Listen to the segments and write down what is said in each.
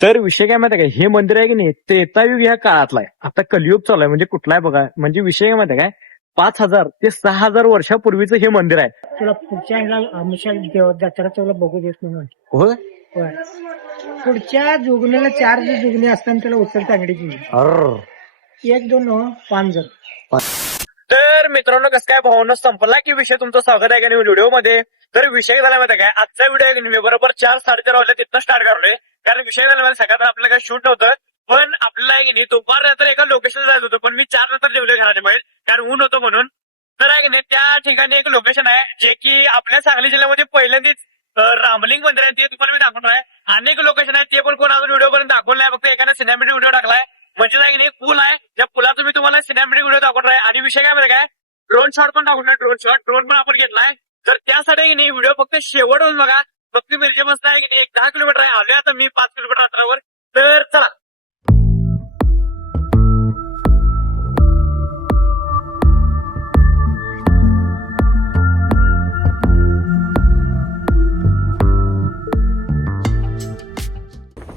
तर विषय काय माहिती आहे का, हे मंदिर आहे की नाही त्रेतायुग ह्या काळातला आहे. आता कलियुग चालू आहे म्हणजे कुठला आहे बघा. म्हणजे विषय काय माहिती आहे काय, 5,000 ते 6,000 वर्षापूर्वीचं हे मंदिर आहे. तुला पुढच्या आमुषा जत्रा तुला बघू देत नाही. होय. होय. पुढच्या जुगणीला 4 जुगणी असताना त्याला उत्तर तांगडीची अर्र. 1 2 5 जण. तर मित्रांनो कसं काय भावना संपला की विषय, तुमचं स्वागत आहे का नाही व्हिडिओ मध्ये. तर विषय झाला माहिती आहे काय, आजचा व्हिडिओ आहे मी बरोबर 4 4:30 वाजता तिथनं स्टार्ट करलोय. कारण विषय झाला माहिती सकाळी आपल्याला काय शूट नव्हतं, पण आपल्याला आहे की नाही दुपार नंतर एका लोकेशनला जायचं होतं, पण मी 4 नंतर जेवले घरामध्ये कारण ऊन होतं म्हणून. तर आहे की नाही त्या ठिकाणी एक लोकेशन आहे जे की आपल्या सांगली जिल्ह्यामध्ये पहिल्यांदाच रामलिंग मंदिर आहे, ते तुम्हाला मी दाखवणार आहे. अनेक लोकेशन आहे ते पण कोण अजून व्हिडिओ पर्यंत दाखवलं नाही, फक्त एकाने सिनेमॅटिक व्हिडिओ टाकलाय. म्हणजे नाही की नाही पूल आहे, त्या पुलाचं मी तुम्हाला सिनेमॅटिक व्हिडिओ दाखवणार आहे. आणि विषय काय माहिती काय, ड्रोन शॉट पण दाखवणार, ड्रोन पण आपण घेतलाय. तर त्यासाठी नाही व्हिडिओ फक्त शेवटून बघा. फक्त मिरजे मस्त आहे की नाही 10 किलोमीटर आहे, आलोय आता मी 5 किलोमीटर अंतरावर. तर चला.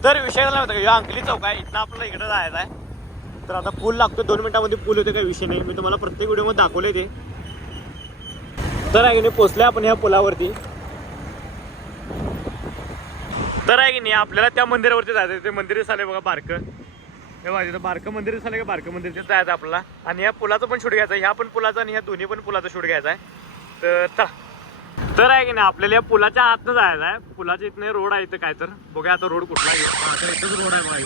तर विषय झाला होता का, अंकली चौक आहे, इथं आपल्याला इकडे जायचं आहे. तर आता पूल लागतो, 2 मिनिटांमध्ये पूल होते, काही विषय नाही. मी तुम्हाला प्रत्येक व्हिडिओमध्ये दाखवले ते. तर आहे की नाही पोचले आपण ह्या पुलावरती. तर आहे की नाही आपल्याला त्या मंदिरावरती जायचं. ते मंदिर दिसाले बघा बारकं, हे बघा तिथं बारकं मंदिर दिसाले का, बारकं मंदिर तिथं जायचं आपल्याला. आणि ह्या पुलाचं पण शूट घ्यायचं आहे, ह्या पण पुलाचं आणि ह्या दोन्ही पण पुलाचं शूट घ्यायचं आहे. तर चला. तर आहे की नाही आपल्याला या पुलाच्या आतनं जायचं आहे. पुलाच्या इथनं रोड आहे इथं काय, तर बघा आता रोड कुठला आहे. आता इथंच रोड आहे बघा,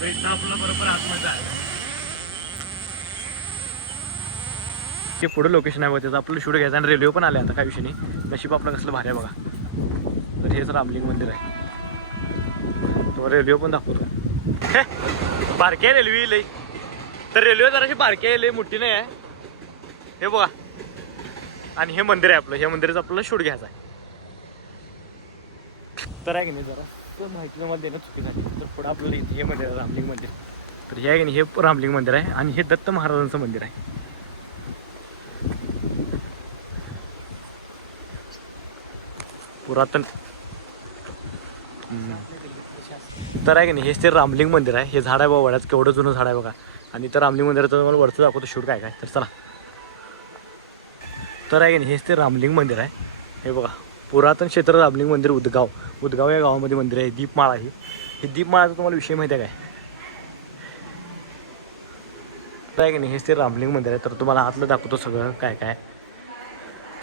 तर इथं आपल्याला बरोबर आतमध्ये जायचं. ते पुढे लोकेशन आहे बघा, त्याचं आपल्याला शूट घ्यायचं. आणि रेल्वे पण आले आता, काही विषय नाही. नशीब आपलं कसलं भारी आहे बघा. तर हेच रामलिंग मंदिर आहे, तुम्हाला रेल्वे पण दाखवतो. बारकी आहे रेल्वे लई, तर रेल्वे जराशी बारकी आहे, लई मोठी नाही आहे. हे बघा, आणि हे मंदिर आहे आपलं, ह्या मंदिराचं आपल्याला शूट घ्यायचं आहे. तर आहे की नाही जरा तर माहिती तुम्हाला देणं चुकी झाली. तर पुढं आपल्याला इथे हे मंदिर आहे रामलिंग मंदिर. तर हे आहे की नाही हे रामलिंग मंदिर आहे, आणि हे दत्त महाराजांचं मंदिर आहे. पुरातन. तर आहे की नाही हेच ते रामलिंग मंदिर आहे. हे झाड आहे बघा वड्याचं, केवढं जुनं झाड आहे बघा. आणि तर रामलिंग मंदिराचं तुम्हाला वरचं दाखवतो शूट काय काय. तर चला. तर आहे की नाही हेच ते रामलिंग मंदिर आहे. हे बघा पुरातन क्षेत्र रामलिंग मंदिर उदगाव या गावामध्ये मंदिर आहे. दीपमाळा ही दीपमाळाचा तुम्हाला विषय माहिती आहे काय. तर आहे की नाही हेच ते रामलिंग मंदिर आहे. तर तुम्हाला आतलं दाखवतो सगळं काय काय.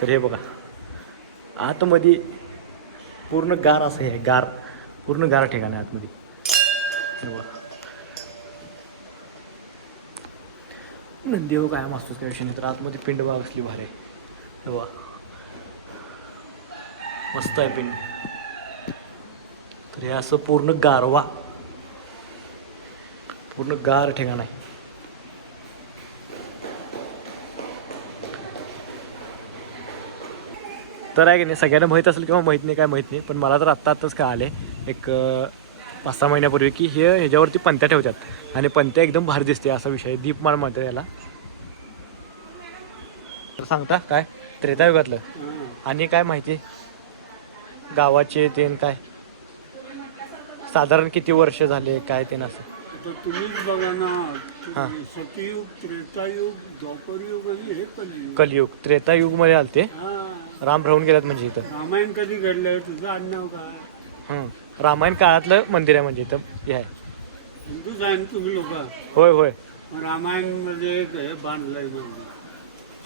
तर हे बघा आतमध्ये पूर्ण गार असं आहे, गार पूर्ण गार ठिकाण आहे आतमध्ये. नंदीव काय मस्तच काय विषय नाही. तर आतमध्ये पिंड बघा कसली भारी आहे. तेव्हा मस्त आहे पिंड. तर हे असं पूर्ण गारवा, पूर्ण गार ठिकाण आहे. तर आहे की नाही सगळ्यांना माहीत असेल किंवा माहीत नाही काय माहीत नाही, पण मला तर आत्ताच काय आले एक 5-6 महिन्यापूर्वी की हे ह्याच्यावरती पंत्या ठेवतात. आणि पंत्या एकदम भारी दिसते असा विषय. दीपमाळ म्हणतात याला. तर सांगता काय त्रेतायुगातलं आणि काय माहिती गावाचे ते काय साधारण किती वर्ष झाले काय ते असं. तर तुम्हीच बघा ना, हां. सतयुग, त्रेतायुग, द्वापरयुग आणि हे कलियुग. कलियुग त्रेतायुग मध्ये आलते. हा, राम राहून गेल्यात म्हणजे इथं. रामायण कधी घडलंय, तुझं आडनाव काय? रामायण काळातलं मंदिर आहे म्हणजे इथं हे आहे. हिंदूच आहे ना तुम्ही लोक. होय होय. रामायण मध्ये एक हे बांधलंय मंदिर,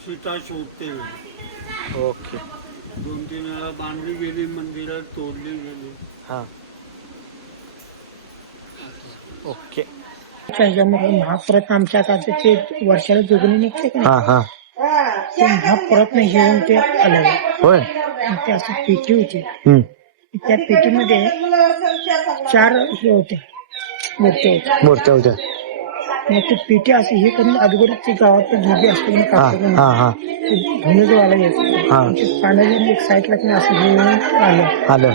सीता शोधते वेळी. ओके. 2-3 वेळा बांधली गेली, मंदिरं तोडली गेली. हां. ओके. त्याच्यामुळे महाप्रत आमच्या काळचे वर्षाला जुगणी निघते का नाही, हां. ते महाप्रत नाही घेऊन ते आलं. होय. आणि ते असं पेटी होती. त्या पेटीमध्ये 4 हे होते, मूर्त्या होत्या. मग ती पेटी असं हे करून अगोदर ते गावात झोपी असते धुणं यायचं. पाण्याची एक साईडला असं हे आलं.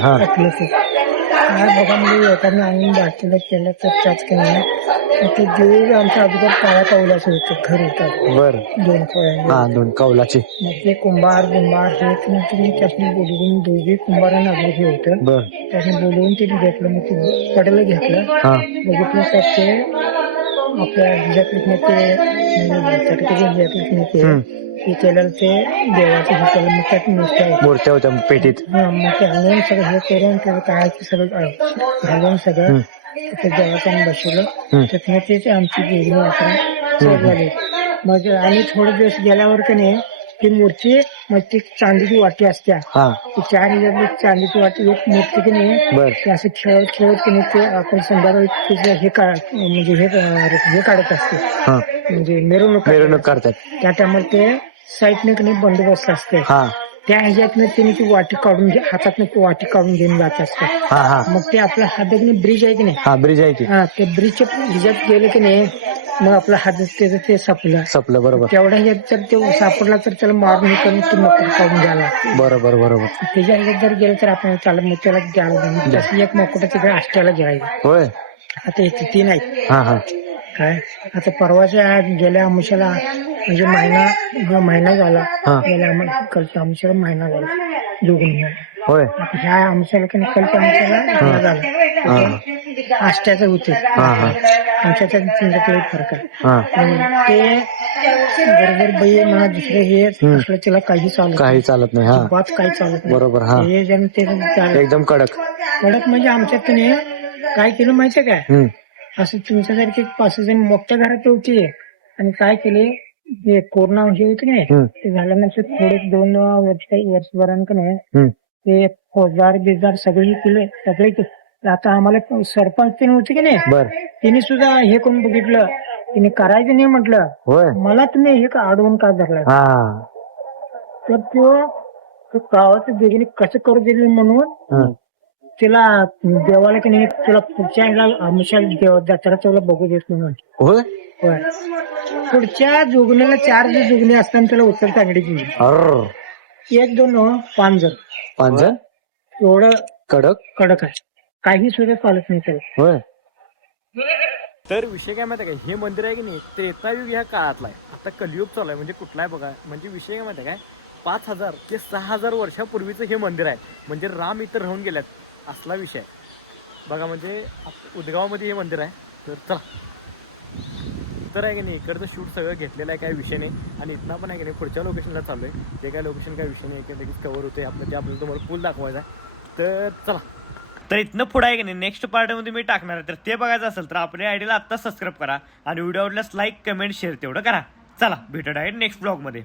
काय बघा म्हणजे एकाने आणून बाटलीला केलं तर त्याच केलं ते जे आमच्या अगोदर काळा कौलाचं होतं घर होतं बर 2 खोळ्या हा 2 कौलाचे मग ते कुंभार हे तुम्ही त्याने बोलवून दोघे कुंभारांना हे होतं बर त्याने बोलवून त्यांनी घेतलं मग ते पडलं घेतलं हा बघितलं तर ते आपल्या ह्याच्यातलं ते केलेलं ते देवाचं हे केलं मग त्यात मूर्त्या होत्या. मूर्त्या होत्या पेटीत मग ते आणून सगळं हे करून त्याचं काय सगळं घालून सगळं ते देवाचं आम्ही बसवलं त्यातनं तेच आमची देवी यात्रा सुरू झाली. मग आणि थोडे दिवस गेल्यावर का नाही ती मूर्ती मग ती चांदीची वाटी असत्या हा ती 4 ह्याच्यातली चांदीची वाटी एक मूर्ती की नाही बर ते असं खेळत खेळत की नाही ते आपण संध्याकाळी तिचं हे म्हणजे हे काढत असते हा म्हणजे मिरवणूक मिरवणूक काढतात त्या टायमाला ते साईडने की नाही बंदोबस्त असते हा त्या ह्याच्यातनं तिने ती वाटी काढून हातातनं ती वाटी काढून घेऊन जात असते हा हा मग ते आपल्या हातात ब्रिज आहे की नाही हा ब्रिज आहे की हा ते ब्रिजच्या ह्याच्यात गेले की नाही मग आपल्या हातात त्याचं ते सपलं सपलं बरोबर तेवढ्या ह्याच्यात जर ते सापडला तर त्याला मारून करून ती मकर काढून घ्यायला लागते. बरोबर बरोबर त्याच्या ह्याच्यात जर गेलं तर आपण त्याला मग त्याला द्यायला लागेल तशी एक मकुटा तिकडे अष्ट्याला घ्यायचं होय आता इथे 3 आहेत हा हा काय आता परवाच्या गेल्या आमुषाला म्हणजे महिना झाला हा. गेल्या कालच्या आमुषाला महिना झाला दोघून होय ह्या आमुषाला की कालच्या आमुषाला झाला आष्ट्याचं होते हा हा आमच्याच्या चिंतेकडे फरक आहे हा आणि ते बरोबर बाई म्हणा दुसरे हे असलं त्याला काही चालत काही चालत नाही हा बात काही चालत नाही बरोबर हा हे जण ते एकदम कडक कडक म्हणजे आमच्यात की नाही काय केलं माहितीये काय असं तुमच्यासारखे 5 जण मोठ्या घरात होती आणि काय केले हे कोरोना हे होते की नाही ते झाल्यानंतर थोडे 2 वर्षभरांक नाही ते फौजदार बिजदार सगळे केले सगळे आता आम्हाला सरपंच ते होते की नाही बर तिने सुद्धा हे करून बघितलं तिने करायचं नाही म्हटलं होय मला तुम्ही हे अडवून का धरला हा तर तो गावाचं बेगिनी कसं करू दिले म्हणून तिला देवाला की नाही तुला पुढच्या आमुषाला जत्रा तुला बघू देत म्हणून होय होय. पुढच्या जोगणीला 4 जोगणी असताना त्याला उत्तर चांगली दिली अर्र 1 2 5 जण 5 जण एवढं कडक आहे काही सुद्धा चालत नाही त्याला होय तर विषय काय माहिती आहे का हे मंदिर आहे की नाही त्रेतायुग ह्या काळातला आहे आता कलियुग चालू आहे म्हणजे कुठला आहे बघा म्हणजे विषय काय माहिती आहे काय 5000 ते 6000 वर्षापूर्वीचं हे मंदिर आहे म्हणजे राम इथं राहून गेल्यात असला विषय बघा म्हणजे उदगावमध्ये हे मंदिर आहे तर चला तर आहे की नाही इकडचं शूट सगळं घेतलेलं आहे काय विषय नाही आणि इथनं पण आहे की नाही पुढच्या लोकेशनला चालू आहे ते काय लोकेशन काय विषय नाही की लगेच कव्हर होते आपलं ते आपल्याला तुम्हाला पूल दाखवायचा आहे तर चला तर इथनं पुढे आहे की नाही नेक्स्ट पार्टमध्ये मी टाकणार आहे तर ते बघायचं असेल तर आपल्या आयडीला आत्ताच सबस्क्राईब करा आणि व्हिडिओ आवडल्यास लाईक कमेंट शेअर तेवढं करा चला भेटू डायरेक्ट नेक्स्ट ब्लॉगमध्ये